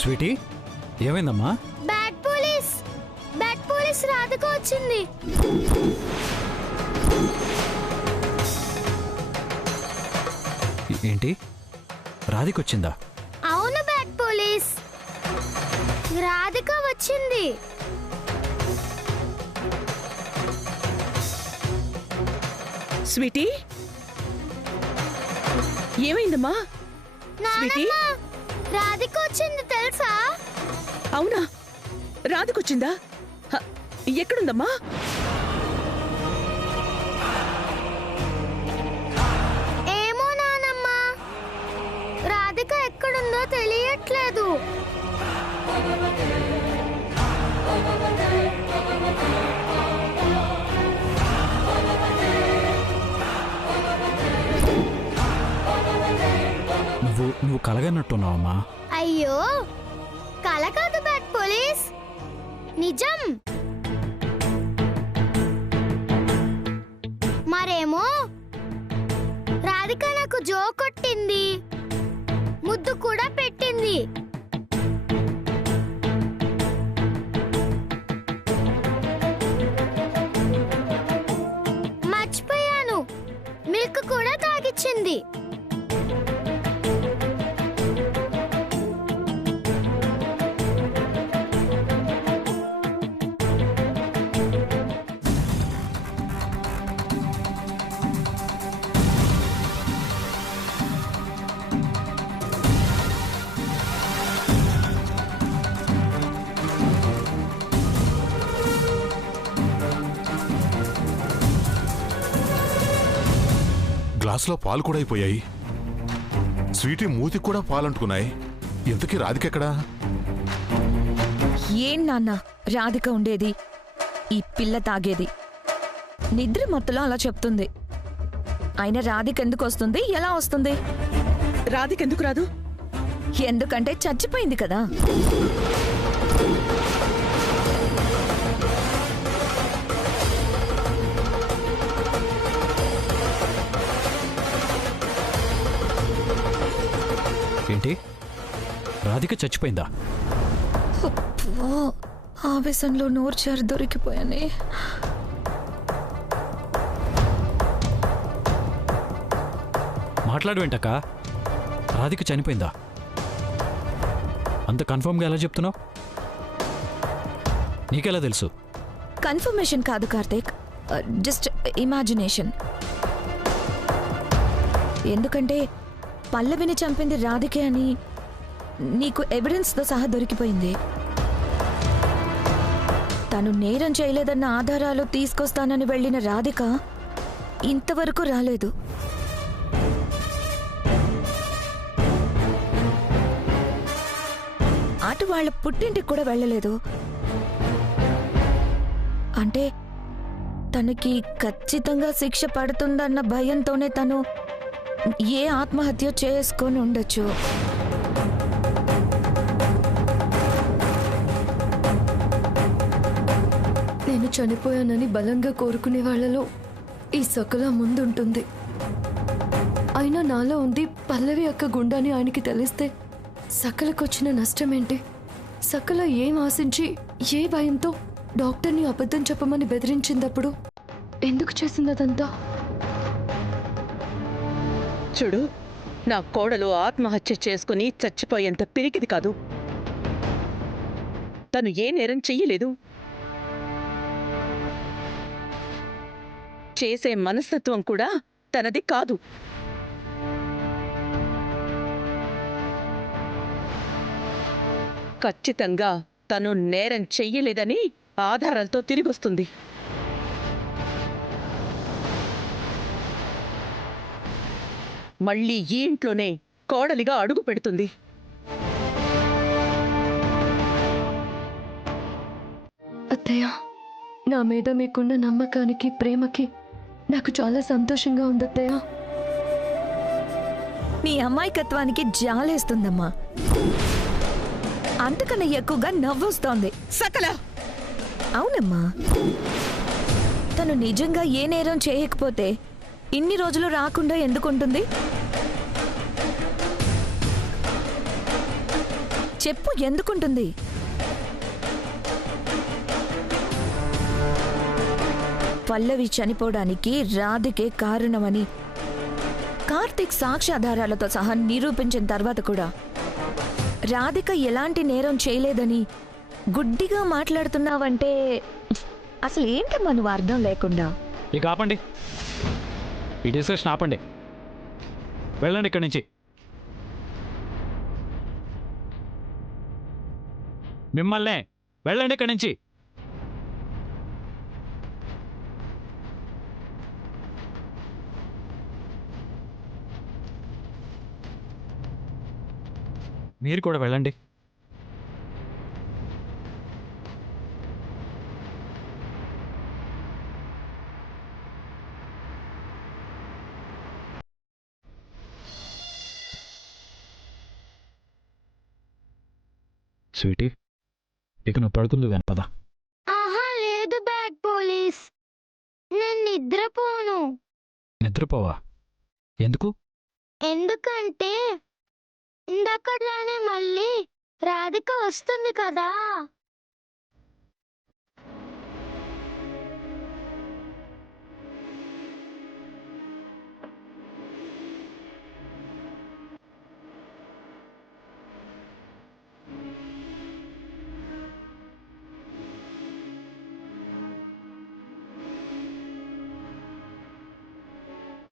Sweety ఏమైందమ్మా? Bad police Radhika వచ్చింది. ఏంటి, రాధికొచ్చిందా? అవును, బ్యాడ్ పోలీస్ రాధిక వచ్చింది. స్వీటీ ఏమైందమ్మా? స్వీటీ రాధిక వచ్చింది తెలుసా? అవునా, రాధికొచ్చిందా? ఎక్కడుందమ్మా? ఏమో నానమ్మ, రాధిక ఎక్కడుందో తెలియట్లేదు. నువ్వు కలగన్నట్టున్నావమ్మా. అయ్యో, కల కాదు బ్యాడ్ పోలీస్, నిజం. మరేమో రాధిక నాకు జో కొట్టింది, ముద్దు కూడా పెట్టింది. మర్చిపోయాను, మిల్క్ కూడా తాగిచ్చింది. గ్లాసులో పాలు కూడా అయిపోయాయి. స్వీటీ మూతికి కూడా పాలంటుకున్నాయి. ఇంతకీ రాధికెక్కడా? ఏం నాన్న, రాధిక ఉండేది, ఈ పిల్ల తాగేది. నిద్ర మత్తులో అలా చెప్తుంది. అయినా రాధిక ఎందుకు వస్తుంది, ఎలా వస్తుంది? రాధికెందుకు రాదు? ఎందుకంటే చచ్చిపోయింది కదా. ఏంటి, రాధిక చచ్చిపోయిందా? అబ్బో, ఆవేశంలో నోరు చారు దొరికిపోయానే. మాట్లాడవేంటక్క? రాధిక చనిపోయిందా? అంత కన్ఫర్మ్గా ఎలా చెప్తున్నావు? నీకెలా తెలుసు? కన్ఫర్మేషన్ కాదు కార్తీక్, జస్ట్ ఇమాజినేషన్. ఎందుకంటే పల్లవిని చంపింది రాధికే అని నీకు ఎవిడెన్స్తో సహా దొరికిపోయింది. తను నేరం చేయలేదన్న ఆధారాలు తీసుకొస్తానని వెళ్ళిన రాధిక ఇంతవరకు రాలేదు. అటు వాళ్ళ పుట్టింటికి కూడా వెళ్ళలేదు. అంటే తనకి ఖచ్చితంగా శిక్ష పడుతుందన్న భయంతోనే తను ఏ ఆత్మహత్య చేసుకొని ఉండొచ్చు. నేను చనిపోయానని బలంగా కోరుకునే వాళ్లలో ఈ సకల ముందుంటుంది. అయినా నాలో ఉంది పల్లవి అక్క గుండాని ఆయనకి తెలిస్తే సకలకొచ్చిన నష్టమేంటి? సకల ఏం ఆశించి, ఏ భయంతో డాక్టర్ని అబద్ధం చెప్పమని బెదిరించిందప్పుడు ఎందుకు చేసింది అదంతా? చూడు, నా కోడలు ఆత్మహత్య చేసుకుని చచ్చిపోయేంత పిరికిది కాదు. తను ఏ నేరం చెయ్యలేదు. చేసే మనస్తత్వం కూడా తనది కాదు. ఖచ్చితంగా తను నేరం చెయ్యలేదని ఆధారాలతో తిరిగొస్తుంది. మళ్ళీ ఈ ఇంట్లోనే కోడలిగా అడుగు పెడుతుంది. అత్తయ్య, నా మీద మీకున్న నమ్మకానికి, ప్రేమకి నాకు చాలా సంతోషంగా ఉంది అత్తయ్య. నీ అమాయకత్వానికి జాలేస్తుందమ్మా. అంతకన్నా ఎక్కువగా నవ్వొస్తోంది. సకల అవునమ్మా, తను నిజంగా ఏ నేరం చేయకపోతే ఇన్ని రోజులు రాకుండా ఎందుకుంటుంది? చెప్పు ఎందుకుంటుంది? పల్లవి చనిపోవడానికి రాధికే కారణమని కార్తీక్ సాక్ష్యాధారాలతో సహా నిరూపించిన తర్వాత కూడా రాధిక ఎలాంటి నేరం చేయలేదని గుడ్డిగా మాట్లాడుతున్నావంటే అసలు ఏంటమ్మా నువ్వు అర్థం లేకుండా? ఇక ఆపండి, ఈ డిస్కషన్ ఆపండి. వెళ్ళండి ఇక్కడి నుంచి. మిమ్మల్నే వెళ్ళండి ఇక్కడి నుంచి. మీరు కూడా వెళ్ళండి. స్వీటీ, ఇక నువ్వు పడుకుంది కానీ పద. ఆహా లేదు బ్యాడ్ పోలీస్, నేను నిద్రపోను. నిద్రపోవా? ఎందుకు? ఎందుకంటే ఇందక్కడనే మళ్ళీ రాధిక వస్తుంది కదా.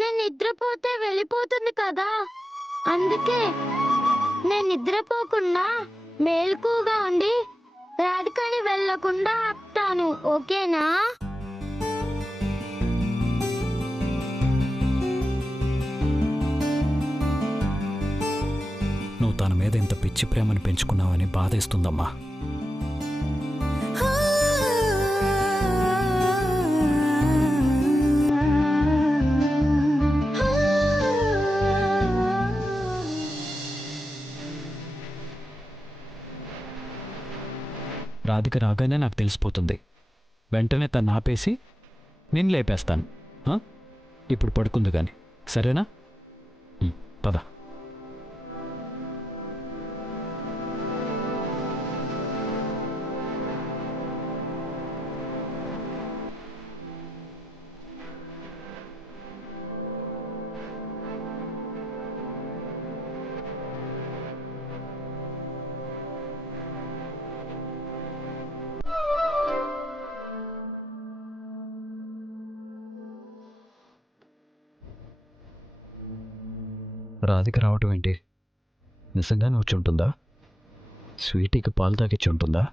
నేను నిద్రపోతే వెళ్ళిపోతుంది కదా, అందుకే నేను నిద్రపోకుండా మేల్కుగా ఉండి రాధికని వెళ్ళకుండా ఆపుతాను. ఓకేనా? నువ్వు తన మీద ఇంత పిచ్చి ప్రేమను పెంచుకున్నావని బాధేస్తుందమ్మా. రాధిక రాగానే నాకు తెలిసిపోతుంది. వెంటనే తను ఆపేసి నేను లేపేస్తాను. ఆ? ఇప్పుడు పడుకుంది కానీ, సరేనా? పద. రాధిక రావటం ఏంటి? నిజంగానే వచ్చి ఉంటుందా? స్వీటీకి పాలు తాగిచ్చి ఉంటుందా?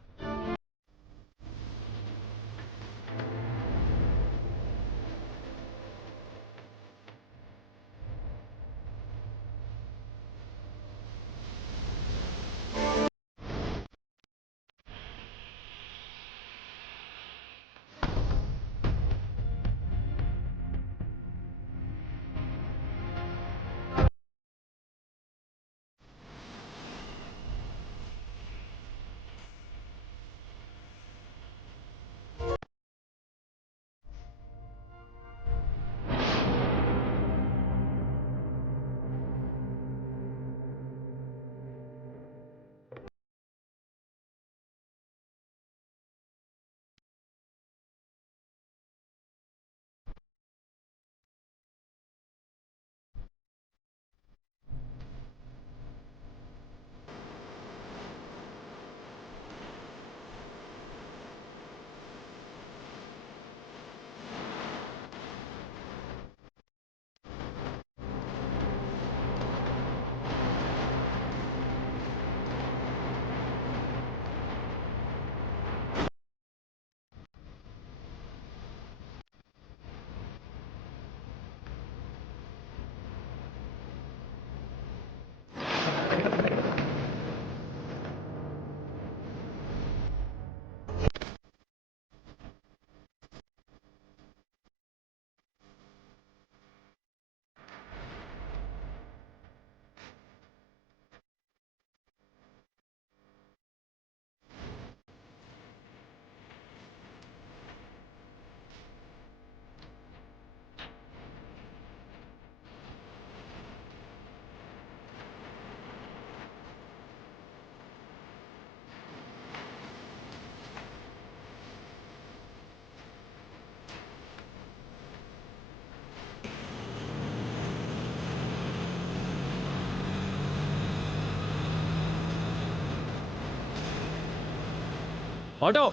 ఆటో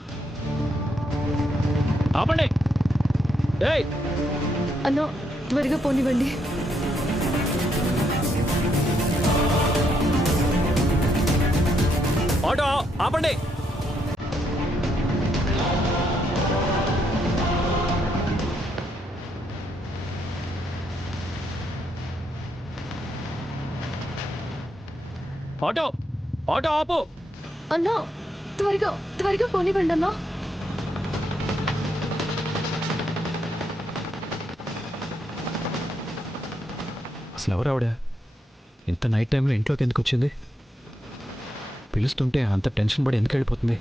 ఆపండి. ఏయ్ అన్నా త్వరగా పోనివ్వండి. ఆటో ఆపండి. ఆటో ఆటో ఆపు. అన్నా త్వరగా పోనివ్వండి అన్నా. అసలు ఎవరు ఆవిడ? ఇంత నైట్ టైంలో ఇంట్లోకి ఎందుకు వచ్చింది? పిలుస్తుంటే అంత టెన్షన్ పడి ఎందుకు వెళ్ళిపోతుంది?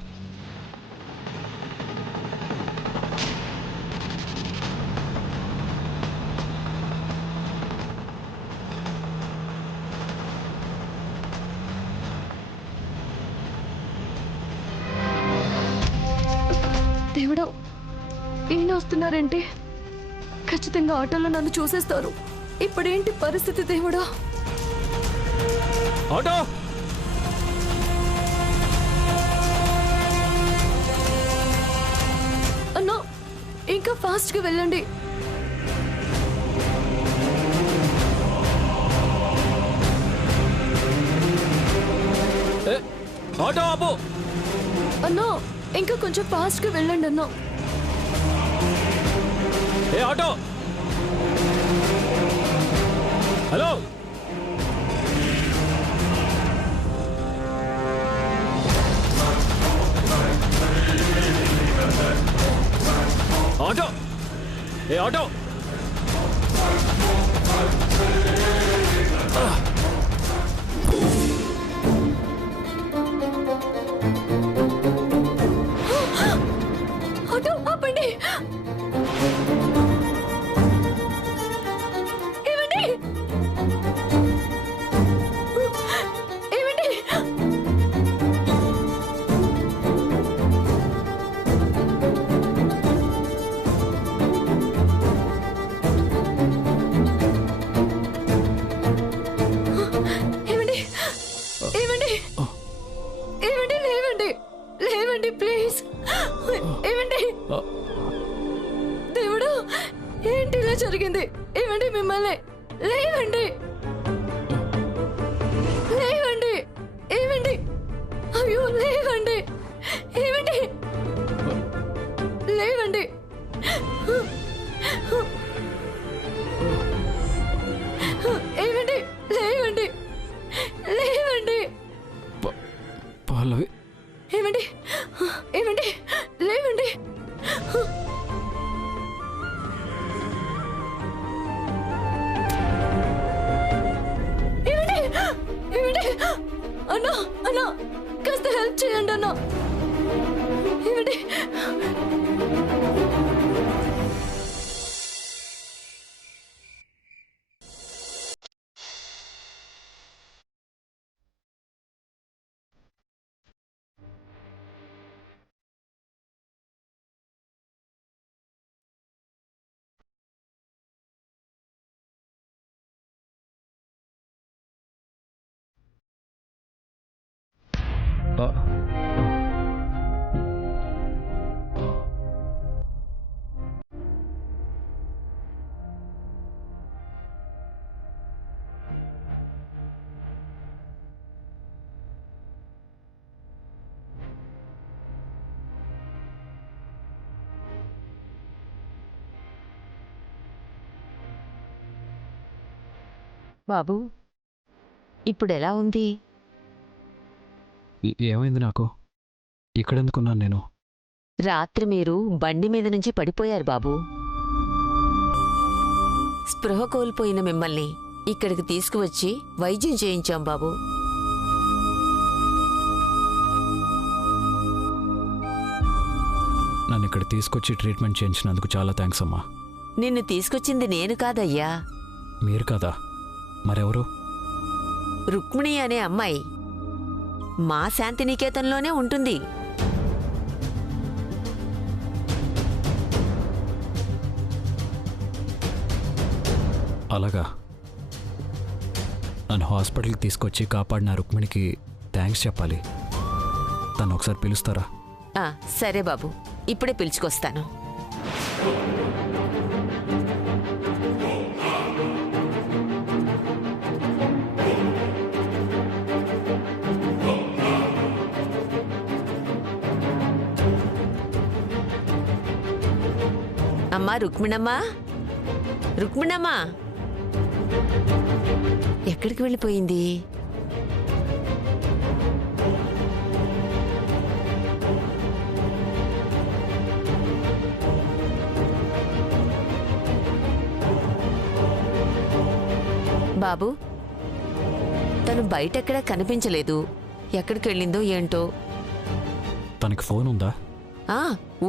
దేవుడా ఈయన వస్తున్నారేంటి? ఖచ్చితంగా ఆటోలో నన్ను చూసేస్తారు. ఇప్పుడేంటి పరిస్థితి దేవుడా? ఆటో అన్నా ఇంకా ఫాస్ట్గా వెళ్ళండి. ఆటో ఆపు. అన్నా ఇంకా కొంచెం ఫాస్ట్గా వెళ్ళండి అన్నా. ఏ ఆటో, హలో. ఆటో, ఏ ఆటో. ఆటో ఆపండి. ఏమండి? ఏమండి? ఏమండి? ఏమండి? ఏమండి? లేవండి, లేవండి ప్లీజ్. ఏమండి? దేవుడు ఏంటి ఇలా జరిగింది? ఏమండి మిమ్మల్ని? లేవండి, లేవండి. ఏమండి? అయ్యో లేవండి. ఏమండి? లేవండి. ఏమండి? లేవండి, లేవండి. పల్లవి, ఏమండి? ఏమండి? లేవండి. ఏమండి? ఏమండి? అన్నా అన్నా కాస్త హెల్ప్ చేయండి అన్నా. ఏమండి? బాబు ఇప్పుడు ఎలా ఉంది? ఏమైంది నాకు? ఇక్కడెందుకున్నాను నేను? రాత్రి మీరు బండి మీద నుంచి పడిపోయారు బాబు. స్పృహ కోల్పోయిన మిమ్మల్ని ఇక్కడికి తీసుకువచ్చి వైద్యం చేయించాం బాబు. నన్ను ఇక్కడ తీసుకొచ్చి ట్రీట్మెంట్ చేయించినందుకు చాలా థ్యాంక్స్ అమ్మా. నిన్ను తీసుకొచ్చింది నేను కాదయ్యా, మీరు కదా, మరెవరు? రుక్మిణి అనే అమ్మాయి మా శాంతినికేతన్లోనే ఉంటుంది. అలాగా. నన్ను హాస్పిటల్కి తీసుకొచ్చి కాపాడిన రుక్మిణికి థ్యాంక్స్ చెప్పాలి. తను ఒకసారి పిలుస్తారా? సరే బాబు, ఇప్పుడే పిలుచుకొస్తాను. అమ్మా రుక్మిణమ్మా, రుక్మిణమ్మా ఎక్కడికి వెళ్ళిపోయింది? బాబు, తను బయటెక్కడా కనిపించలేదు. ఎక్కడికి వెళ్ళిందో ఏంటో. తనకి ఫోన్ ఉందా?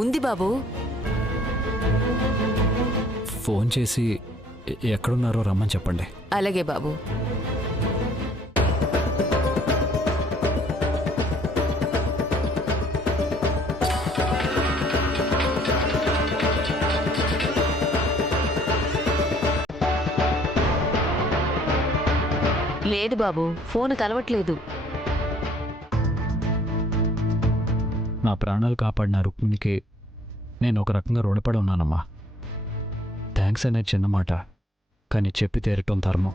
ఉంది బాబు. ఫోన్ చేసి ఎక్కడున్నారో రమ్మని చెప్పండి. అలాగే బాబు. లేదు బాబు, ఫోన్ కలవట్లేదు. నా ప్రాణాలు కాపాడిన రుక్మిణికి నేను ఒక రకంగా రుణపడి ఉన్నానమ్మా. థ్యాంక్స్ అనే చిన్న మాట, కానీ చెప్పి తీరటం ధర్మం.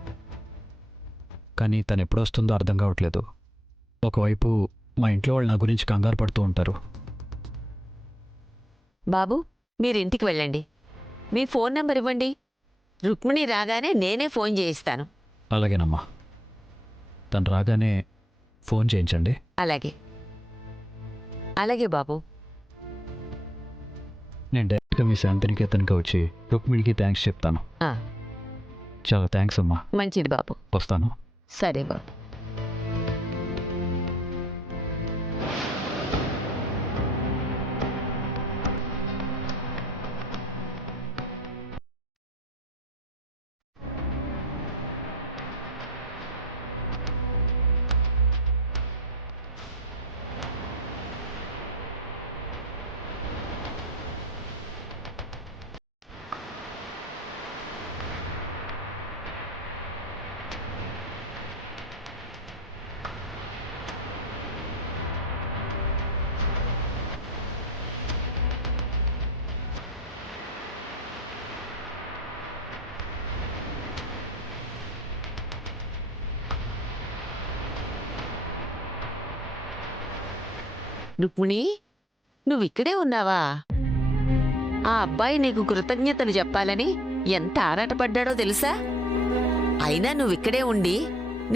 కానీ తను ఎప్పుడొస్తుందో అర్థం కావట్లేదు. ఒకవైపు మా ఇంట్లో వాళ్ళు నా గురించి కంగారు పడుతూ ఉంటారు. బాబు, మీరు ఇంటికి వెళ్ళండి. మీ ఫోన్ నెంబర్ ఇవ్వండి. రుక్మిణి రాగానే నేనే ఫోన్ చేయిస్తాను. అలాగేనమ్మా, తను రాగానే ఫోన్ చేయించండి. అలాగే అలాగే బాబు. నేను డైరెక్ట్గా మీ శాంతినికేతన్కి వచ్చి రుక్మిణికి థ్యాంక్స్ చెప్తాను. చాలా థ్యాంక్స్ అమ్మా. మంచిది బాబు. వస్తాను. సరే బాబు. రుక్మిణి, నువ్విక్కడే ఉన్నావా? ఆ అబ్బాయి నీకు కృతజ్ఞతలు చెప్పాలని ఎంత ఆరాటపడ్డాడో తెలుసా? అయినా నువ్విక్కడే ఉండి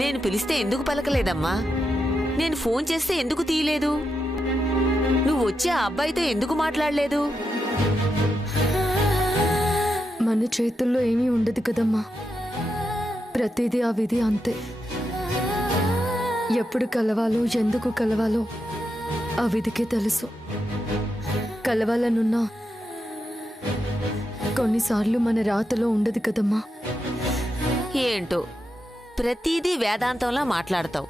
నేను పిలిస్తే ఎందుకు పలకలేదమ్మా? నేను ఫోన్ చేస్తే ఎందుకు తీయలేదు? నువ్వు వచ్చి ఆ అబ్బాయితో ఎందుకు మాట్లాడలేదు? మన చేతుల్లో ఏమీ ఉండదు కదమ్మా. ప్రతిదీ ఆ విధి అంతే. ఎప్పుడు కలవాలో, ఎందుకు కలవాలో ఆ విధికే తెలుసు. కలవాలనున్నా కొన్నిసార్లు మన రాతలో ఉండదు కదమ్మా. ఏంటో ప్రతిదీ వేదాంతంలా మాట్లాడతావు.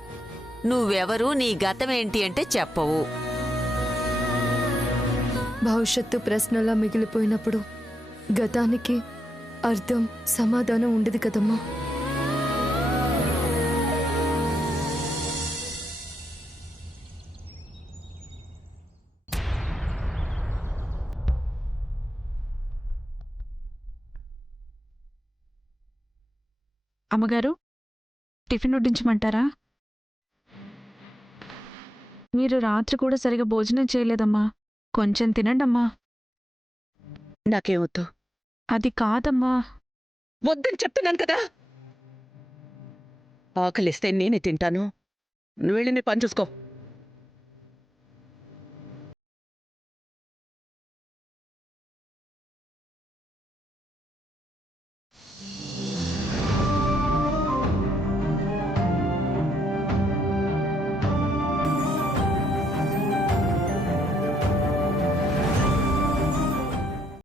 నువ్వెవరు, నీ గతమేంటి అంటే చెప్పవు. భవిష్యత్తు ప్రశ్నలా మిగిలిపోయినప్పుడు గతానికి అర్థం, సమాధానం ఉండదు కదమ్మా. అమ్మగారు, టిఫిన్ వడ్డించమంటారా? మీరు రాత్రి కూడా సరిగా భోజనం చేయలేదమ్మా. కొంచెం తినండమ్మా. నాకేమొద్దు. అది కాదమ్మా. వద్దని చెప్తున్నాను కదా. ఆకలిస్తే నేనే తింటాను. నువ్వు వెళ్ళి నీ పని చూసుకో.